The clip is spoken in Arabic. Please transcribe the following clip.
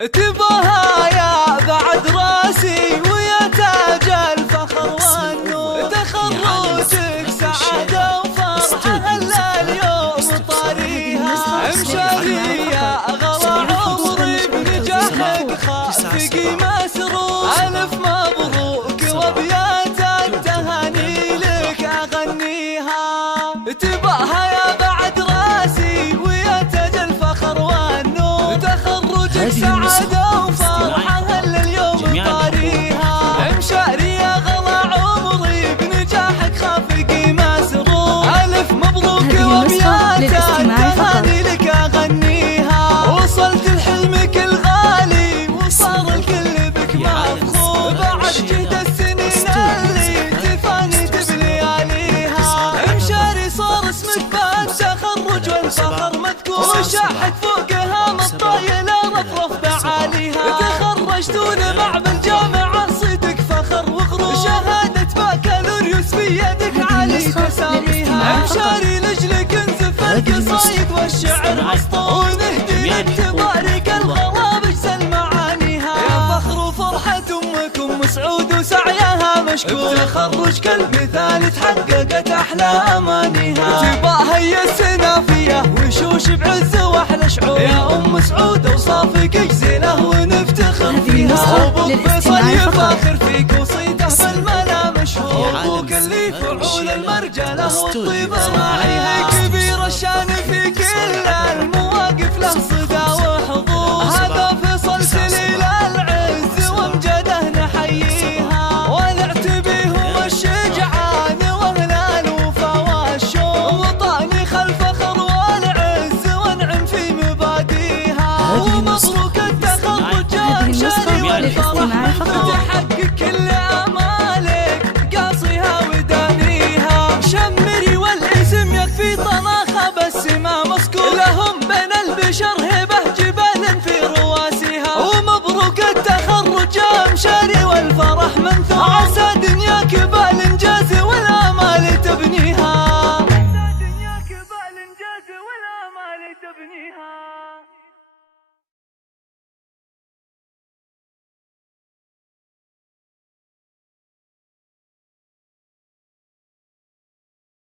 تباها يا بعد راسي ويا تاج الفخر والنور، تخرجك سعادة وفرح هلا اليوم طاريها، امشاري يا غلا عمري بنجاحك خافق مسرور، ألف مبروك وابيات التهاني لك أغنيها. تباها يا بعد راسي ويا تاج الفخر والنور، تخرجك سعادة وفرحة هلا اليوم طاريها، امشاري يا غلا عمري بنجاحك خافقي مسرور، ألف مبروك وابيات التهاني لك أغنيها. وصلت لحلمك الغالي وصار الكل بك مفخور، بعد جهد السنين اللي تفانيت بلياليها، امشاري صار اسمك بالتخرج والفخر مذكور، وشاحت فوقها مطايلة رفرف بعاليها، تخرجتون مع بالجامعة صيدك فخر وغرور، شهادة بكالوريوس في يدك علي تساميها، امشاري لجلك انزف القصايد والشعر مسطور، ونهدي لك تبارك الغلا بجزل معانيها، يا فخر وفرحة امكم سعود وسعيها مشكور، تخرج كالمثال تحققت احلى امانيها. تباها هي السنافية وشوش بعز واحلى شعور، يا ام سعود وصافك جزيله ونفتخر فيها، ابوك فيصل يفاخر فيك وصيته بالملا مشهور، ابوك اللي فعول المرجله والطيبه راعيها، كبير الشان في كل المواقف له صدى وحضور، هذا فيصل سليل العز وامجده نحييها، ونعتبيهم الشجعان واهل الوفا والشور، وطاني خلف فخر والعز وانعم في مباديها، ومبروك التخرج يا شاري والفرح من فتح حقك كل